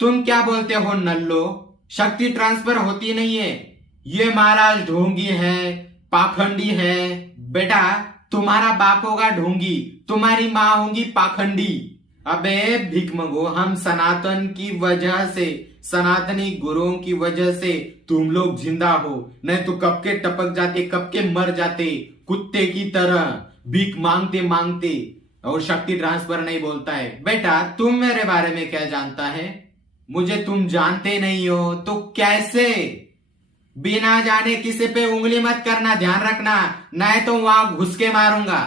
तुम क्या बोलते हो नल्लो? शक्ति ट्रांसफर होती नहीं है। ये महाराज ढोंगी है, पाखंडी है। बेटा, तुम्हारा बाप होगा ढोंगी, तुम्हारी माँ होगी पाखंडी। अबे भिकमंगो, हम सनातन की वजह से, सनातनी गुरुओं की वजह से तुम लोग जिंदा हो, नहीं तो कब के टपक जाते, कब के मर जाते कुत्ते की तरह भीख मांगते मांगते। और शक्ति ट्रांसफर नहीं बोलता है। बेटा, तुम मेरे बारे में क्या जानता है? मुझे तुम जानते नहीं हो तो कैसे? बिना जाने किसी पे उंगली मत करना, ध्यान रखना, नहीं तो वहां घुस के मारूंगा।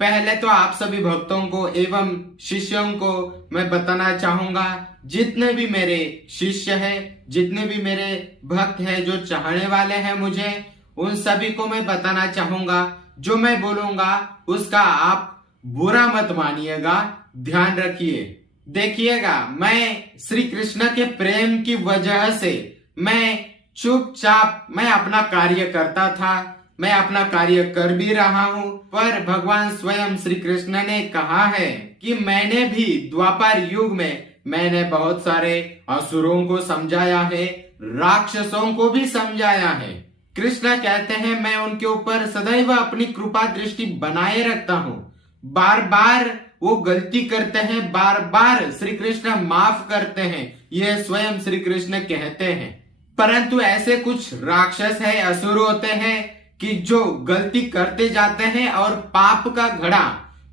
पहले तो आप सभी भक्तों को एवं शिष्यों को मैं बताना चाहूंगा, जितने भी मेरे शिष्य हैं, जितने भी मेरे भक्त हैं, जो चाहने वाले हैं मुझे, उन सभी को मैं बताना चाहूंगा, जो मैं बोलूंगा उसका आप बुरा मत मानिएगा, ध्यान रखिए। देखिएगा, मैं श्री कृष्ण के प्रेम की वजह से मैं चुपचाप मैं अपना कार्य करता था, मैं अपना कार्य कर भी रहा हूँ। पर भगवान स्वयं श्री कृष्ण ने कहा है कि मैंने भी द्वापर युग में मैंने बहुत सारे असुरों को समझाया है, राक्षसों को भी समझाया है। कृष्ण कहते हैं मैं उनके ऊपर सदैव अपनी कृपा दृष्टि बनाए रखता हूँ। बार बार वो गलती करते हैं, बार बार श्री कृष्ण माफ करते हैं, ये स्वयं श्री कृष्ण कहते हैं। परंतु ऐसे कुछ राक्षस है, असुर होते हैं कि जो गलती करते जाते हैं और पाप का घड़ा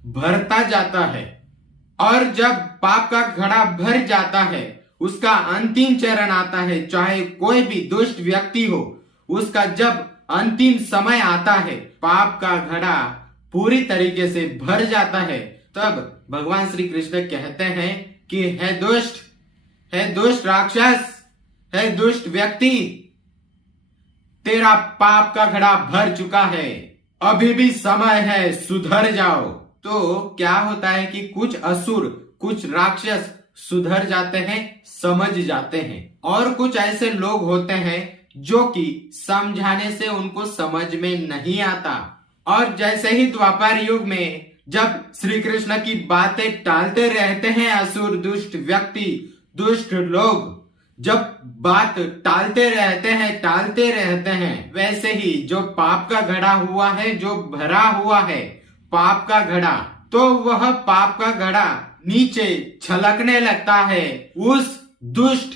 भरता जाता है। और जब पाप का घड़ा भर जाता है, उसका अंतिम चरण आता है, चाहे कोई भी दुष्ट व्यक्ति हो, उसका जब अंतिम समय आता है, पाप का घड़ा पूरी तरीके से भर जाता है, तब भगवान श्री कृष्ण कहते हैं कि है दुष्ट राक्षस, है दुष्ट व्यक्ति, तेरा पाप का घड़ा भर चुका है, अभी भी समय है, सुधर जाओ। तो क्या होता है कि कुछ असुर, कुछ राक्षस सुधर जाते हैं, समझ जाते हैं, और कुछ ऐसे लोग होते हैं जो कि समझाने से उनको समझ में नहीं आता। और जैसे ही द्वापर युग में जब श्री कृष्ण की बातें टालते रहते हैं असुर, दुष्ट व्यक्ति, दुष्ट लोग, जब बात टालते रहते हैं, वैसे ही जो पाप का घड़ा हुआ है, जो भरा हुआ है पाप का घड़ा, तो वह पाप का घड़ा नीचे छलकने लगता है। उस दुष्ट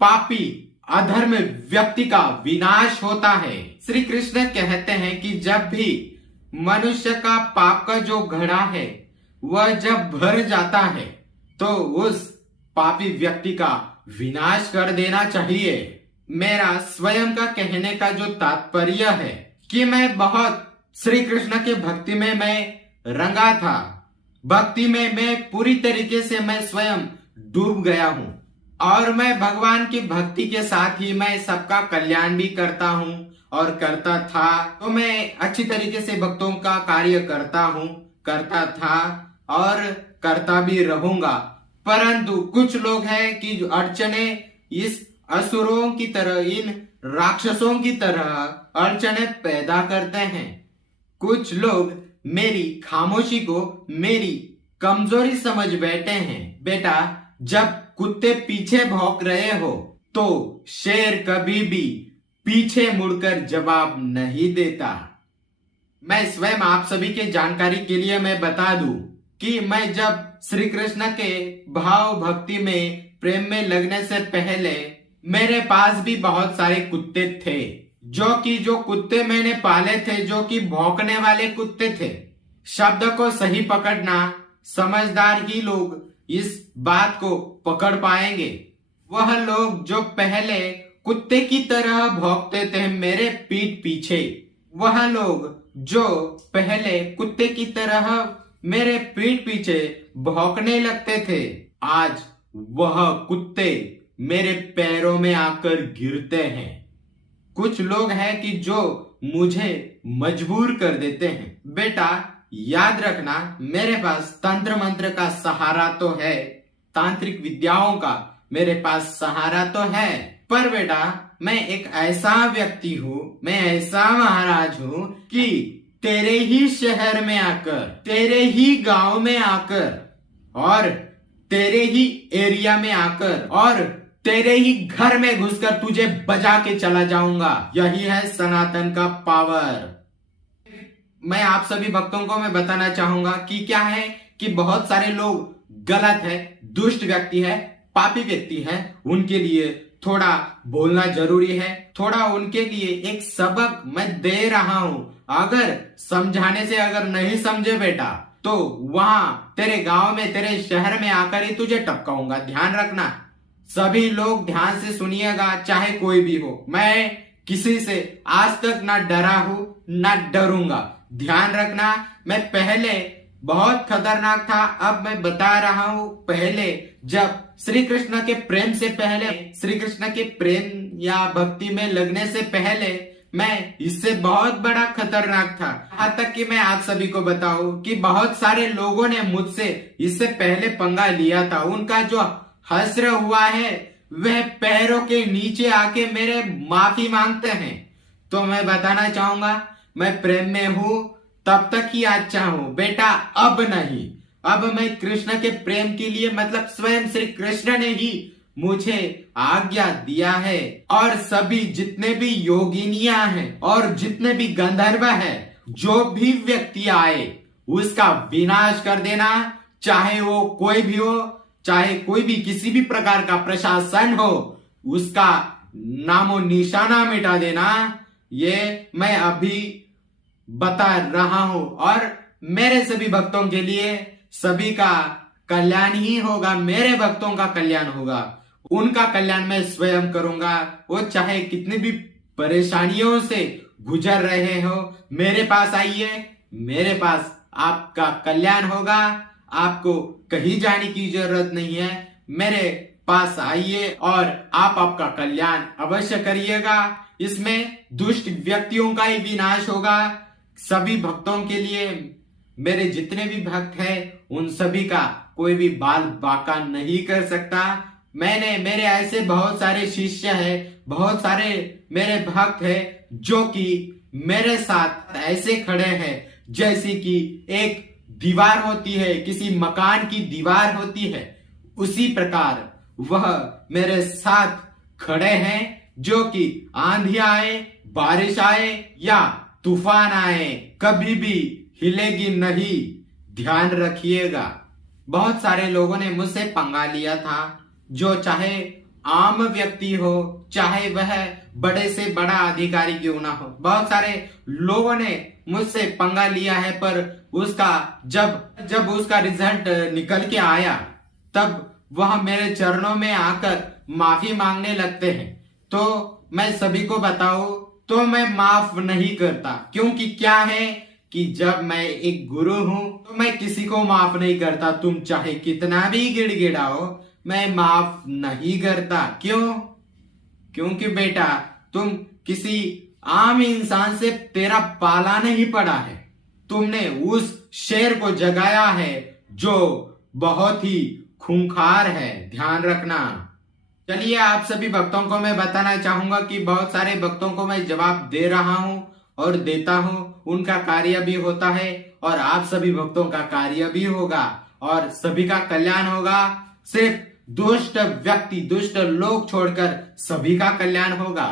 पापी अधर्म व्यक्ति का विनाश होता है। श्री कृष्ण कहते हैं कि जब भी मनुष्य का पाप का जो घड़ा है वह जब भर जाता है, तो उस पापी व्यक्ति का विनाश कर देना चाहिए। मेरा स्वयं का कहने का जो तात्पर्य है कि मैं बहुत श्री कृष्ण के भक्ति में मैं रंगा था, भक्ति में मैं पूरी तरीके से मैं स्वयं डूब गया हूँ, और मैं भगवान की भक्ति के साथ ही मैं सबका कल्याण भी करता हूँ और करता था। तो मैं अच्छी तरीके से भक्तों का कार्य करता हूँ, करता था और करता भी रहूंगा। परंतु कुछ लोग हैं कि अड़चने इस असुरों की तरह, इन राक्षसों की तरह अड़चने पैदा करते हैं। कुछ लोग मेरी खामोशी को मेरी कमजोरी समझ बैठे हैं। बेटा, जब कुत्ते पीछे भौंक रहे हो तो शेर कभी भी पीछे मुड़कर जवाब नहीं देता। मैं स्वयं आप सभी के जानकारी के लिए मैं बता दूं कि मैं जब श्री कृष्ण के भाव भक्ति में प्रेम में लगने से पहले मेरे पास भी बहुत सारे कुत्ते थे, जो कुत्ते मैंने पाले थे, जो कि भौंकने वाले कुत्ते थे। शब्द को सही पकड़ना, समझदार ही लोग इस बात को पकड़ पाएंगे। वह लोग जो पहले कुत्ते की तरह भौंकते थे मेरे पीठ पीछे, वह लोग जो पहले कुत्ते की तरह मेरे पीठ पीछे भौंकने लगते थे, आज वह कुत्ते मेरे पैरों में आकर गिरते हैं। कुछ लोग हैं कि जो मुझे मजबूर कर देते हैं। बेटा, याद रखना, मेरे पास तंत्र मंत्र का सहारा तो है, तांत्रिक विद्याओं का मेरे पास सहारा तो है, पर बेटा मैं एक ऐसा व्यक्ति हूँ, मैं ऐसा महाराज हूँ कि तेरे ही शहर में आकर, तेरे ही गांव में आकर और तेरे ही एरिया में आकर और तेरे ही घर में घुसकर तुझे बजा के चला जाऊंगा। यही है सनातन का पावर। मैं आप सभी भक्तों को मैं बताना चाहूंगा कि क्या है कि बहुत सारे लोग गलत है, दुष्ट व्यक्ति है, पापी व्यक्ति है, उनके लिए थोड़ा बोलना जरूरी है। थोड़ा उनके लिए एक सबक मैं दे रहा हूं। अगर समझाने से अगर नहीं समझे बेटा तो वहां तेरे गांव में, तेरे शहर में आकर ही तुझे टपकाऊंगा। ध्यान रखना, सभी लोग ध्यान से सुनिएगा, चाहे कोई भी हो। मैं किसी से आज तक ना डरा हूं ना डरूंगा। ध्यान रखना, मैं पहले बहुत खतरनाक था, अब मैं बता रहा हूं। पहले जब श्री कृष्ण के प्रेम से पहले, श्री कृष्ण के प्रेम या भक्ति में लगने से पहले मैं इससे बहुत बड़ा खतरनाक था। यहाँ तक कि मैं आप सभी को बताऊं कि बहुत सारे लोगों ने मुझसे इससे पहले पंगा लिया था। उनका जो हश्र हुआ है वह पैरों के नीचे आके मेरे माफी मांगते हैं। तो मैं बताना चाहूंगा, मैं प्रेम में हूं तब तक ही अच्छा हूं बेटा, अब नहीं। अब मैं कृष्ण के प्रेम के लिए, मतलब स्वयं श्री कृष्ण ने ही मुझे आज्ञा दिया है। और सभी जितने भी योगिनियां हैं और जितने भी गंधर्व हैं, जो भी व्यक्ति आए उसका विनाश कर देना, चाहे वो कोई भी हो, चाहे कोई भी किसी भी प्रकार का प्रशासन हो, उसका नामो निशाना मिटा देना। ये मैं अभी बता रहा हूं। और मेरे सभी भक्तों के लिए सभी का कल्याण ही होगा, मेरे भक्तों का कल्याण होगा, उनका कल्याण मैं स्वयं करूंगा। वो चाहे कितनी भी परेशानियों से गुजर रहे हो, मेरे पास आइए, मेरे पास आपका कल्याण होगा। आपको कहीं जाने की जरूरत नहीं है, मेरे पास आइए और आप आपका कल्याण अवश्य करिएगा। इसमें दुष्ट व्यक्तियों का ही विनाश होगा। सभी भक्तों के लिए, मेरे जितने भी भक्त हैं उन सभी का कोई भी बाल बाका नहीं कर सकता। मेरे ऐसे बहुत सारे शिष्य हैं, बहुत सारे मेरे भक्त हैं जो कि मेरे साथ ऐसे खड़े हैं जैसे कि एक दीवार होती है, किसी मकान की दीवार होती है, उसी प्रकार वह मेरे साथ खड़े हैं। जो कि आंधी आए, बारिश आए या तूफान आए, कभी भी हिलेगी नहीं। ध्यान रखिएगा। बहुत सारे लोगों ने मुझसे पंगा लिया था, जो चाहे आम व्यक्ति हो, चाहे वह बड़े से बड़ा अधिकारी क्यों ना हो, बहुत सारे लोगों ने मुझसे पंगा लिया है। पर उसका जब उसका रिजल्ट निकल के आया, तब वह मेरे चरणों में आकर माफी मांगने लगते हैं। तो मैं सभी को बताऊं तो मैं माफ नहीं करता, क्योंकि क्या है कि जब मैं एक गुरु हूं तो मैं किसी को माफ नहीं करता। तुम चाहे कितना भी गिड़गिड़ाओ, मैं माफ नहीं करता। क्यों? क्योंकि बेटा तुम किसी आम इंसान से तेरा पाला नहीं पड़ा है, तुमने उस शेर को जगाया है जो बहुत ही खूंखार है। ध्यान रखना। चलिए, आप सभी भक्तों को मैं बताना चाहूंगा कि बहुत सारे भक्तों को मैं जवाब दे रहा हूं और देता हूं, उनका कार्य भी होता है और आप सभी भक्तों का कार्य भी होगा और सभी का कल्याण होगा। सिर्फ दुष्ट व्यक्ति, दुष्ट लोग छोड़कर सभी का कल्याण होगा।